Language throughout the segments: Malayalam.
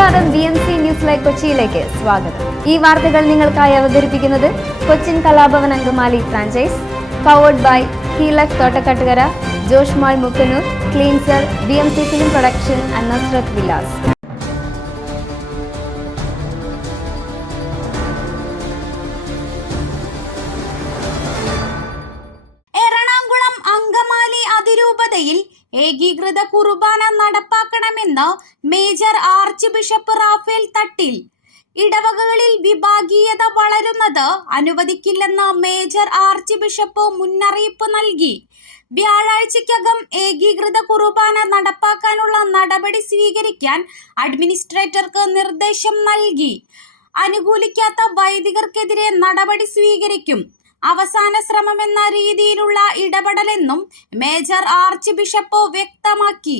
നമസ്കാരം, BMC ന്യൂസ് ലൈവ് കൊച്ചിയിലേക്ക് സ്വാഗതം. ഈ വാർത്തകൾ നിങ്ങൾക്കായി അവതരിപ്പിക്കുന്നത് Cochin Kalabhavan Angamaly franchise, powered by ഹീലക് Thottakattukara, Josh mall Mookkannoor, cleanser, BMC film production and Nasrath Vilas. Ernakulam Angamaly അതിരൂപതയിൽ ഏകീകൃത കുർബാന നടപ്പാക്കണമെന്ന് major archbishop Raphael Thattil. ഇടവകകളിൽ വിഭാഗീയത വളരുന്നത് അനുവദിക്കില്ലെന്ന് മേജർ ആർച്ച് ബിഷപ്പ് മുന്നറിയിപ്പ് നൽകി. വ്യാഴാഴ്ചയ്ക്കകം ഏകീകൃത കുർബാന നടപ്പാക്കാനുള്ള നടപടി സ്വീകരിക്കാൻ അഡ്മിനിസ്ട്രേറ്റർക്ക് നിർദ്ദേശം നൽകി. അനുകൂലിക്കാത്ത വൈദികർക്കെതിരെ നടപടി സ്വീകരിക്കും. അവസാന ശ്രമമെന്ന രീതിയിലുള്ള ഇടപെടലെന്നും മേജർ ആർച്ച് ബിഷപ്പ് വ്യക്തമാക്കി.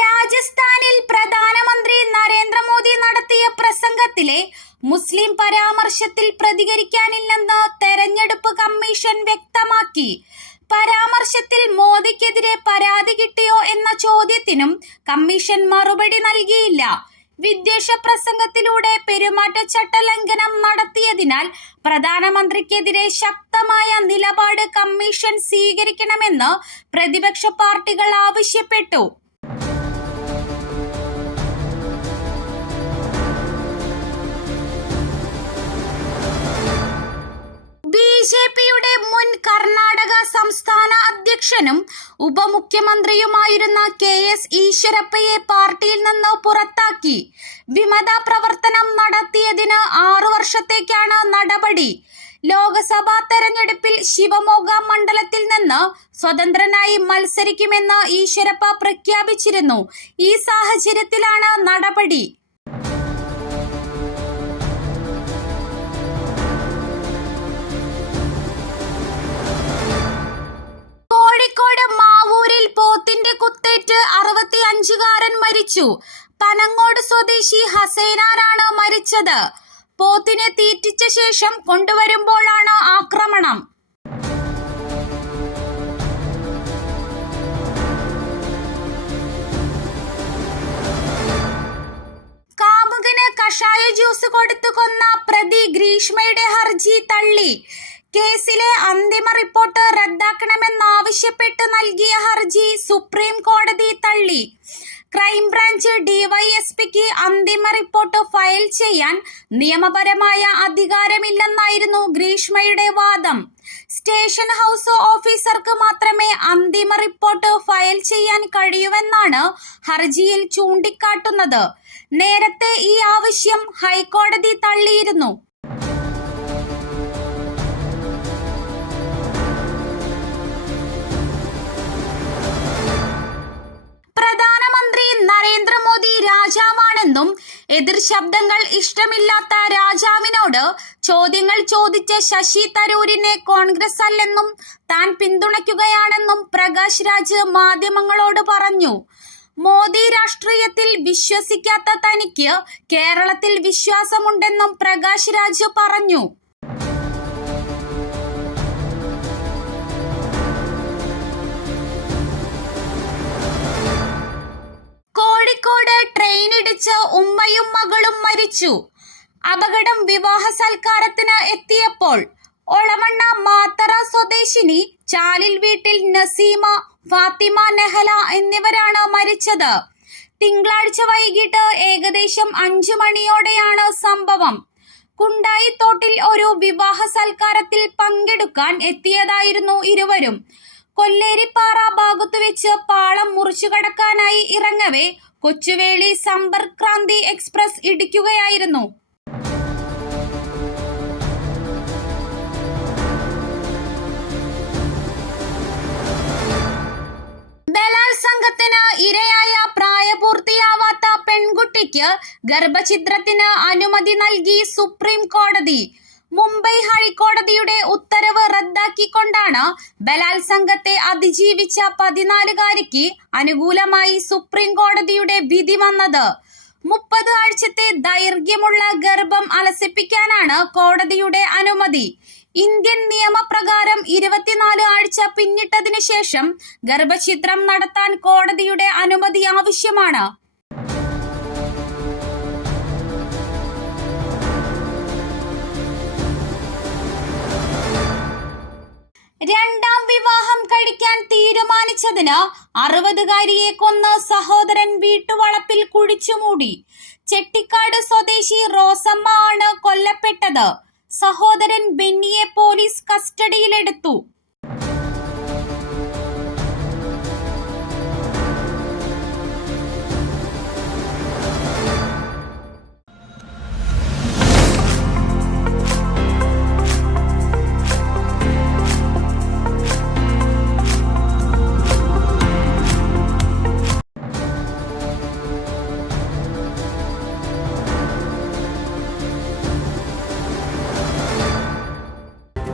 രാജസ്ഥാനിൽ പ്രധാനമന്ത്രി നരേന്ദ്രമോദി നടത്തിയ പ്രസംഗത്തിലെ മുസ്ലിം പരാമർശത്തിൽ പ്രതികരിക്കാനില്ലെന്ന് തെരഞ്ഞെടുപ്പ് കമ്മീഷൻ വ്യക്തമാക്കി. പരാമർശത്തിൽ മോദിക്കെതിരെ പരാതി കിട്ടിയോ എന്ന ചോദ്യത്തിനും കമ്മീഷൻ മറുപടി നൽകിയില്ല. വിദ്വേഷ പ്രസംഗത്തിലൂടെ പെരുമാറ്റച്ചട്ട ലംഘനം നടത്തിയതിനാൽ പ്രധാനമന്ത്രിക്കെതിരെ ശക്തമായ നിലപാട് കമ്മീഷൻ സ്വീകരിക്കണമെന്ന് പ്രതിപക്ഷ പാർട്ടികൾ ആവശ്യപ്പെട്ടു. BJPയുടെ മുൻ കർണാടക സംസ്ഥാന അധ്യക്ഷനും ഉപമുഖ്യമന്ത്രിയുമായിരുന്ന KS ഈശ്വരപ്പയെ പാർട്ടിയിൽ നിന്ന് പുറത്താക്കി. വിമത പ്രവർത്തനം നടത്തിയതിന് 6 വർഷത്തേക്കാണ് നടപടി. ലോക്സഭാ തെരഞ്ഞെടുപ്പിൽ ശിവമോഗ മണ്ഡലത്തിൽ നിന്ന് സ്വതന്ത്രനായി മത്സരിക്കുമെന്ന് ഈശ്വരപ്പ പ്രഖ്യാപിച്ചിരുന്നു. ഈ സാഹചര്യത്തിലാണ് നടപടി. കോഴിക്കോട് മാവൂരിൽ പോത്തിന്റെ കുത്തേറ്റ് 65കാരൻ മരിച്ചു. പനങ്ങോട് സ്വദേശി ഹസൈനാറാണ് മരിച്ചത്. പോത്തിനെ തീറ്റിച്ച ശേഷം കൊണ്ടുവരുമ്പോഴാണ് ആക്രമണം. കാമുകന് കഷായ ജ്യൂസ് കൊടുത്തു കൊന്ന പ്രതി ഗ്രീഷ്മയുടെ ഹർജി തള്ളി. കേസിലെ അന്തിമ റിപ്പോർട്ട് റദ്ദാക്കണമെന്നാവശ്യപ്പെട്ട് നൽകിയ ഹർജി സുപ്രീം കോടതി തള്ളി. ക്രൈംബ്രാഞ്ച് DYSPക്ക് അന്തിമ റിപ്പോർട്ട് ഫയൽ ചെയ്യാൻ നിയമപരമായ അധികാരമില്ലെന്നായിരുന്നു ഗ്രീഷ്മയുടെ വാദം. സ്റ്റേഷൻ ഹൗസ് ഓഫീസർക്ക് മാത്രമേ അന്തിമ റിപ്പോർട്ട് ഫയൽ ചെയ്യാൻ കഴിയൂവെന്നാണ് ഹർജിയിൽ ചൂണ്ടിക്കാട്ടുന്നത്. നേരത്തെ ഈ ആവശ്യം ഹൈക്കോടതി തള്ളിയിരുന്നു. പ്രധാനമന്ത്രി നരേന്ദ്രമോദി രാജാവാണെന്നും എതിർ ശബ്ദങ്ങൾ ഇഷ്ടമില്ലാത്ത രാജാവിനോട് ചോദ്യങ്ങൾ ചോദിച്ച ശശി തരൂരിനെ കോൺഗ്രസ് അല്ലെന്നും താൻ പിന്തുണയ്ക്കുകയാണെന്നും പ്രകാശ് രാജ് മാധ്യമങ്ങളോട് പറഞ്ഞു. മോദി രാഷ്ട്രീയത്തിൽ വിശ്വസിക്കാത്ത തനിക്ക് കേരളത്തിൽ വിശ്വാസമുണ്ടെന്നും പ്രകാശ് രാജ് പറഞ്ഞു. കോഴിക്കോട് ട്രെയിനിടിച്ച് ഉമ്മയും മകളും മരിച്ചു. അപകടം വിവാഹ സൽക്കാരത്തിന് എത്തിയപ്പോൾ. ഒളവണ്ണ മാത്തറ സ്വദേശിനി ചാലിൽ വീട്ടിൽ നസീമ, ഫാത്തിമ നെഹല എന്നിവരാണ് മരിച്ചത്. തിങ്കളാഴ്ച വൈകിട്ട് ഏകദേശം 5 മണിയോടെയാണ് സംഭവം. കുണ്ടായിത്തോട്ടിൽ ഒരു വിവാഹ സൽക്കാരത്തിൽ പങ്കെടുക്കാൻ എത്തിയതായിരുന്നു ഇരുവരും. കൊല്ലേരിപ്പാറ ഭാഗത്തു വെച്ച് പാളം മുറിച്ചു കടക്കാനായി ഇറങ്ങവേ കൊച്ചുവേളി സമ്പർക്ക് ക്രാന്തി എക്സ്പ്രസ് ഇടിക്കുകയായിരുന്നു. ബലാത്സംഗത്തിന് ഇരയായ പ്രായപൂർത്തിയാവാത്ത പെൺകുട്ടിക്ക് ഗർഭഛിദ്രത്തിന് അനുമതി നൽകി സുപ്രീം കോടതി. മുംബൈ ഹൈക്കോടതിയുടെ ഉത്തരവ് റദ്ദാക്കിക്കൊണ്ടാണ് ബലാത്സംഗത്തെ അതിജീവിച്ച 14കാരിക്ക് അനുകൂലമായി സുപ്രീം കോടതിയുടെ വിധി വന്നത്. 30 ആഴ്ചത്തെ ദൈർഘ്യമുള്ള ഗർഭം അലസിപ്പിക്കാനാണ് കോടതിയുടെ അനുമതി. ഇന്ത്യൻ നിയമപ്രകാരം 24 ആഴ്ച പിന്നിട്ടതിനു ശേഷം ഗർഭഛിദ്രം നടത്താൻ കോടതിയുടെ അനുമതി ആവശ്യമാണ്. രണ്ടാം വിവാഹം കഴിക്കാൻ തീരുമാനിച്ചതിന് 60-കാരിയെ കൊന്ന് സഹോദരൻ വീട്ടുവളപ്പിൽ കുഴിച്ചുമൂടി. ചെട്ടിക്കാട് സ്വദേശി റോസമ്മ ആണ് കൊല്ലപ്പെട്ടത്. സഹോദരൻ ബെന്നിയെ പോലീസ് കസ്റ്റഡിയിലെടുത്തു.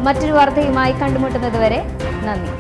മറ്റൊരു വാർത്തയുമായി കണ്ടുമുട്ടുന്നത് വരെ നന്ദി.